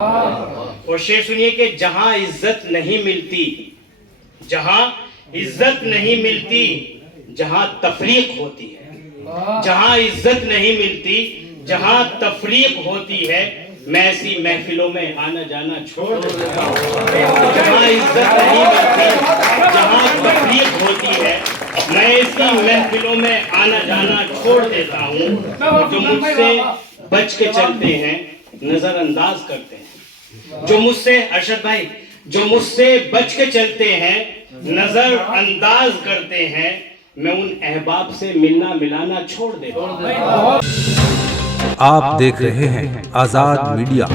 اور شعر سنیے کہ جہاں عزت نہیں ملتی، جہاں عزت نہیں ملتی، جہاں تفریق ہوتی ہے، جہاں عزت نہیں ملتی، جہاں تفریق ہوتی ہے، میں ایسی محفلوں میں آنا جانا چھوڑ دیتا ہوں۔ جہاں عزت نہیں ملتی، جہاں تفریق ہوتی ہے، میں ایسی محفلوں میں آنا جانا چھوڑ دیتا ہوں۔ جو مجھ سے بچ کے چلتے ہیں نظر انداز کرتے ہیں، جو مجھ سے ارشد بھائی جو مجھ سے بچ کے چلتے ہیں نظر انداز کرتے ہیں، میں ان احباب سے ملنا ملانا چھوڑ دیتا ہوں۔ آپ دیکھ رہے ہیں آزاد میڈیا۔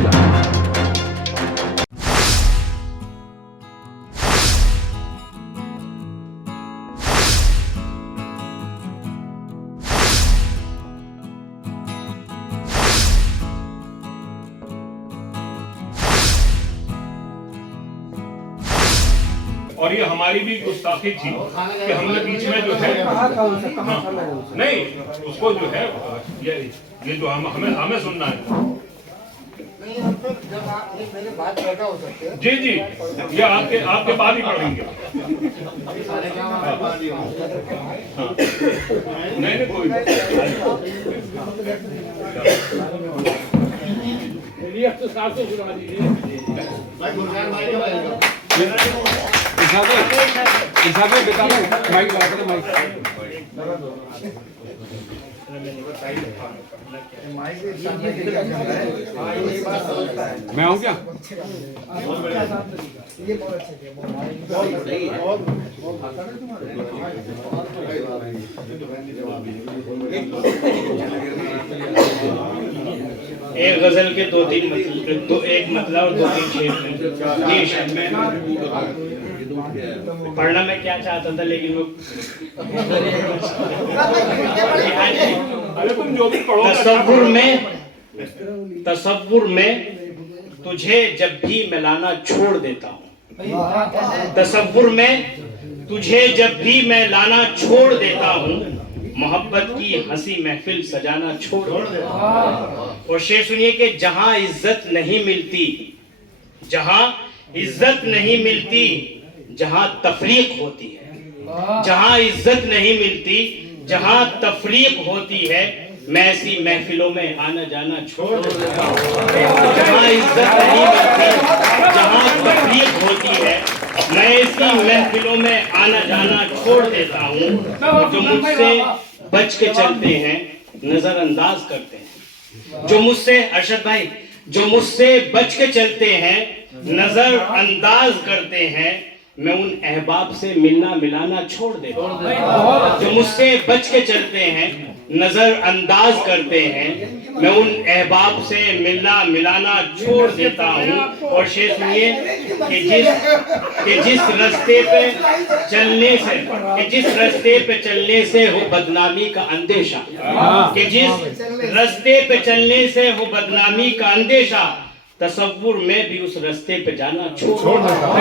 اور یہ ہماری بھی گستاخی تھی کہ ہم نے بیچ میں جو ہے نہیں اس کو جو ہے یہ جو ہمیں سننا ہے جی جی یہ آپ کے بعد ہی پڑھیں گے۔ نہیں کوئی میں ہوں کیا ایک غزل کے دو تین ایک مطلب اور دو تین شعر میں پڑھنا میں کیا چاہتا تھا لیکن وہ تصور میں تجھے جب بھی میں لانا چھوڑ دیتا ہوں، تصور میں تجھے جب بھی میں لانا چھوڑ دیتا ہوں، محبت کی ہنسی محفل سجانا چھوڑ دیتا ہوں۔ اور شعر سنیے کہ جہاں عزت نہیں ملتی، جہاں عزت نہیں ملتی، جہاں تفریق ہوتی ہے، جہاں عزت نہیں ملتی، جہاں تفریق ہوتی ہے، میں ایسی محفلوں میں آنا جانا چھوڑ دیتا ہوں۔ جہاں عزت نہیں ملتی، جہاں تفریق ہوتی ہے، میں ایسی محفلوں میں آنا جانا چھوڑ دیتا ہوں۔ جو مجھ سے بچ کے چلتے ہیں نظر انداز کرتے ہیں، جو مجھ سے ارشد بھائی جو مجھ سے بچ کے چلتے ہیں نظر انداز کرتے ہیں، میں ان احباب سے ملنا ملانا چھوڑ دیتا ہوں۔ جو مجھ سے بچ کے چلتے ہیں نظر انداز کرتے ہیں، میں ان احباب سے ملنا ملانا چھوڑ دیتا ہوں۔ اور شعر سنیے کہ جس رستے پہ چلنے سے ہو بدنامی کا اندیشہ، کہ جس رستے پہ چلنے سے ہو بدنامی کا اندیشہ، تصور میں بھی اس رستے پہ جانا چھوڑ دیتا ہوں۔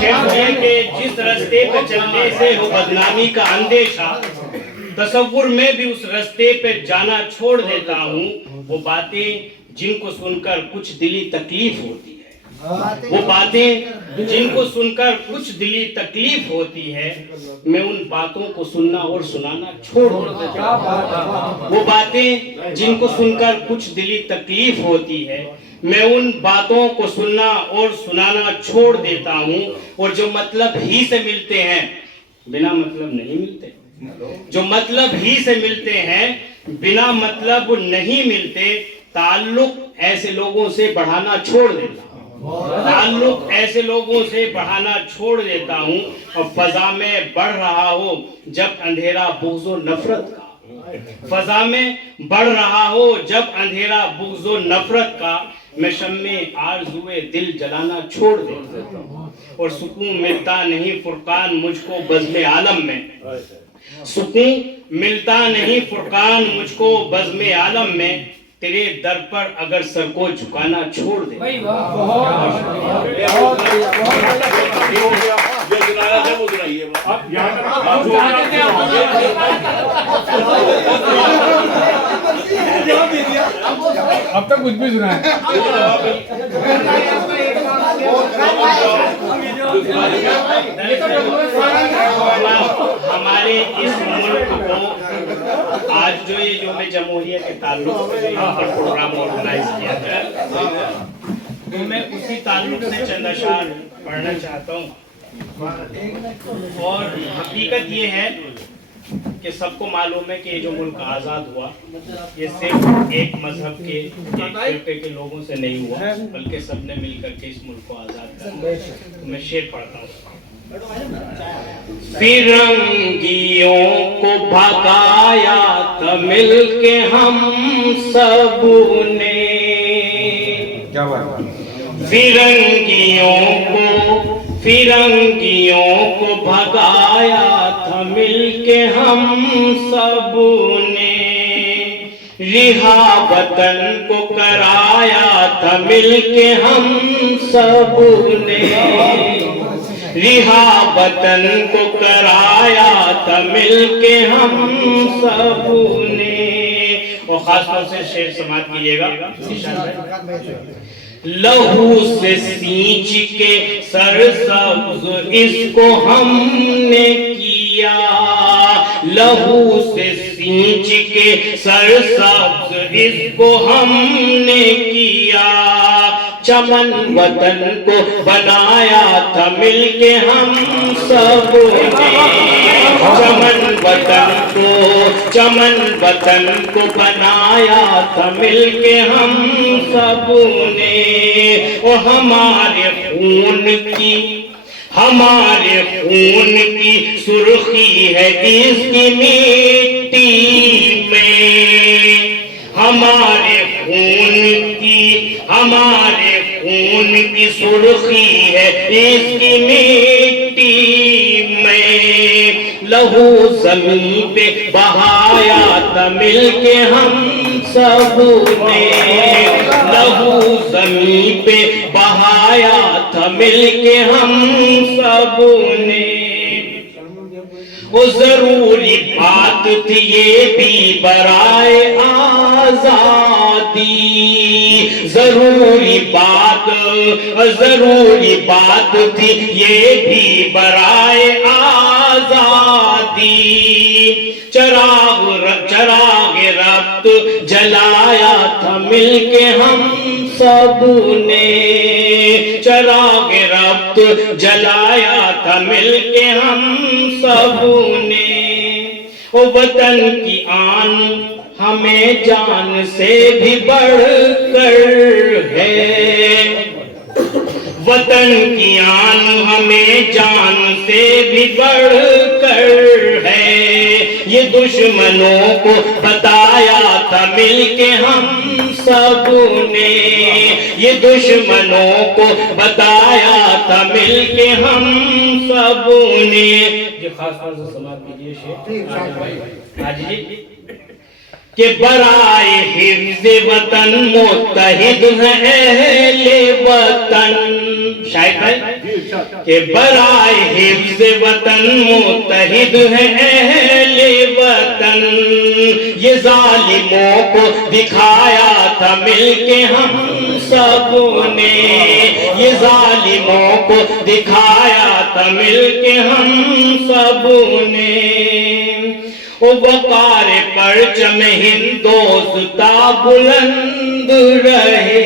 شعر ہے کہ جس رستے پہ چلنے سے ہو بدنامی کا اندیشہ، تصور میں بھی اس رستے پہ جانا چھوڑ دیتا ہوں۔ وہ باتیں جن کو سن کر کچھ دلی تکلیف ہوتی ہے، وہ باتیں جن کو سن کر کچھ دلی تکلیف ہوتی ہے، میں ان باتوں کو سننا اور سنانا چھوڑ دیتا ہوں۔ وہ باتیں جن کو سن کر کچھ دلی تکلیف ہوتی ہے، میں ان باتوں کو سننا اور سنانا چھوڑ دیتا ہوں۔ اور جو مطلب ہی سے ملتے ہیں بنا مطلب نہیں ملتے، جو مطلب ہی سے ملتے ہیں بنا مطلب نہیں ملتے، تعلق ایسے لوگوں سے بڑھانا چھوڑ دیتا ہوں، تعلق ایسے لوگوں سے بڑھانا چھوڑ دیتا ہوں۔ اور فضا میں بڑھ رہا ہو جب اندھیرا بغض و نفرت کا، فضا میں بڑھ رہا ہو جب اندھیرا بغض و نفرت کا، میں شمع آرزوئے دل جلانا چھوڑ دیتا ہوں۔ اور سکون ملتا نہیں فرقان مجھ کو بزم عالم میں، سکون ملتا نہیں فرقان مجھ کو بزم عالم میں، تیرے در پر اگر سر کو جھکانا چھوڑ دے۔ अब तक कुछ भी सुना है। हमारे इस मुल्क को आज जो ये यौम जमहूरियत के ताल्लुक से यहाँ पर प्रोग्राम ऑर्गेनाइज किया गया, तो मैं उसी ताल्लुक से चंद अशार पढ़ना चाहता हूँ। और हकीकत ये है कि सबको मालूम है कि ये जो मुल्क आज़ाद हुआ ये सिर्फ एक मजहब के एक फिरके के लोगों से नहीं हुआ, बल्कि सबने मिलकर के इस मुल्क को आज़ाद किया। तो मैं शेर पढ़ता हूँ। फिरंगियों को भगाया था मिलके हम सब ने, क्या बात। फिरंगियों को भगाया था मिलके हम सब ने, रिहा वतन को कराया था मिलके हम सब ने, रिहा वतन को कराया था मिलके हम सब ने। और खास तौर से शेर समाप्त कीजिएगा। लहू से सींच के सरसब्ज इसको हमने किया, लहू से सींच के सरसब्ज इसको हमने किया, चमन वतन को बनाया था मिलके हम सब ने, चमन वतन को बनाया था मिलके हम सब ने। और हमारे खून की सुर्खी है इसकी मिट्टी में, हमारे खून की सुर्खी है इसकी मिट्टी में, लहू ज़मीन पे बहाया था मिलके हम सब ने, लहू ज़मीन पे बहाया था मिलके हम सब ने। वो जरूरी बात थी ये भी बराए आजादी, जरूरी बात थी ये भी बराए आजादी, चराग रब्त जलाया था मिलके हम सब ने, चराग रब्त जलाया था मिलके हम सब ने। ओ वतन की आन हमें जान से भी बढ़कर है, वतन की आन हमें जान से भी बढ़कर है, ये दुश्मनों को बताया था मिलके हम सब ने, ये दुश्मनों को बताया था मिलके हम सब ने। जो खास तौर से समाप्त कीजिए शेर हाजी जी कि बराए हिफ्ज़े वतन मुत्तहिद है अहले वतन, शायद है कि बराए हिफ्ज़े वतन मुत्तहिद है अहले वतन, ये जालिमों को दिखाया था मिलके हम सब ने, ये जालिमों को दिखाया था मिलके हम सब ने। ओ वक़ार परचम हिंदोस्ता बुलंद रहे,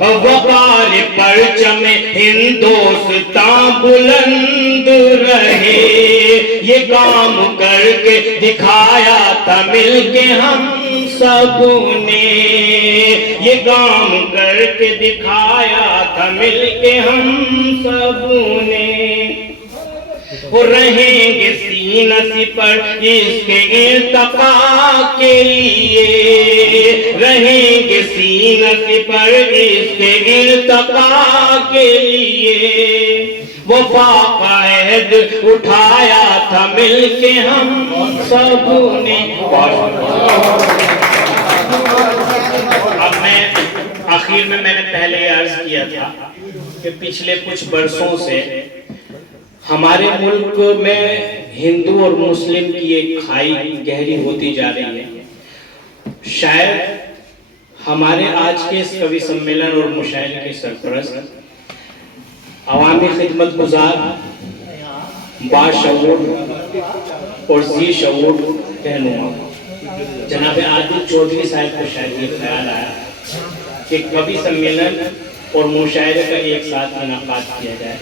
वक़ार परचम हिंदोस्ता बुलंद रहे, ये काम करके दिखाया था मिलके हम सब ने, ये काम करके दिखाया था मिलके हम सब ने। वो रहेंगे सीना सिपर इसके इर्तका के लिए, रहेंगे सीना सिपर इसके इर्तका के लिए, वो बाक़ायद उठाया था मिलके हम सब ने। अब मैं आखिर में मैंने पहले अर्ज किया था कि पिछले कुछ बरसों से हमारे मुल्क में हिंदू और मुस्लिम की एक खाई गहरी होती जा रही है। शायद हमारे आज के इस कवि सम्मेलन और मुशायरे के सरपरस्त अवामी खिदमत गुजार, बाशऊर और जी शऊर रहनुमा जनाब आदिल चौधरी साहब को शायद ये ख्याल आया कि कवि सम्मेलन और मुशायरे का एक साथ इनाकाद किया जाए।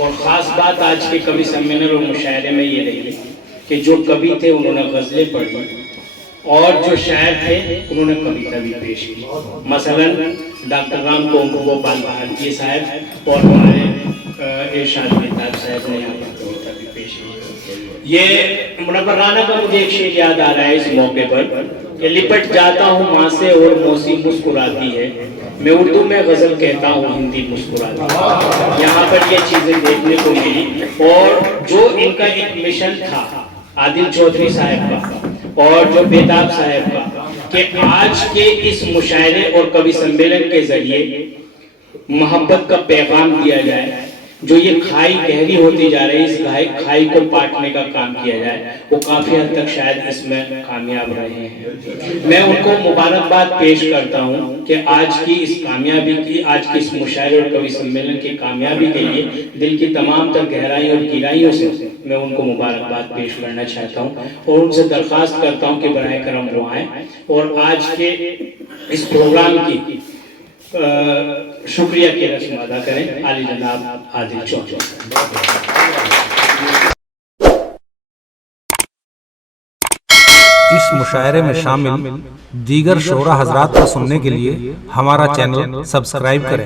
और ख़ास बात आज के कवि सम्मेलन और मुशायरे में ये रही कि जो कवि थे उन्होंने गज़लें पढ़ी और जो शायर थे उन्होंने कविता भी पेश की। मसलन डॉक्टर राम गोपाल भारती साहब और हमारे इरशाद मेहताब साहब ने यहाँ पर कविता भी पेश की। ये मुनव्वर राना का मुझे एक शेर याद आ रहा है इस मौके पर कि लिपट जाता हूँ माँ से और मौसी मुस्कुराती है, मैं उर्दू में गज़ल कहता हूँ हिंदी मुस्कुराती है। यहाँ पर ये चीज़ें देखने को मिली। और जो इनका एक मिशन था आदिल चौधरी साहब का और जो बेताब साहब का कि आज के इस मुशायरे और कवि सम्मेलन के जरिए मोहब्बत का पैगाम दिया जाए, जो ये खाई गहरी होती जा रही है इस खाई को पाटने का काम किया जाए, वो काफी हद तक शायद इसमें कामयाब रहे हैं। मैं उनको मुबारकबाद पेश करता हूँ कि आज की इस कामयाबी की, आज की इस मुशायरे और कवि सम्मेलन की कामयाबी के लिए दिल की तमाम तर गहराई और गिराइयों से मैं उनको मुबारकबाद पेश करना चाहता हूँ और उनसे दरख्वास्त करता हूँ कि बराए करम वो आएं और आज के इस प्रोग्राम की शुक्रिया की रस्म अदा करें। आली जनाब आदिल चौधरी। इस मुशायरे में शामिल दीगर शोरा हजरात को सुनने के लिए हमारा चैनल सब्सक्राइब करें।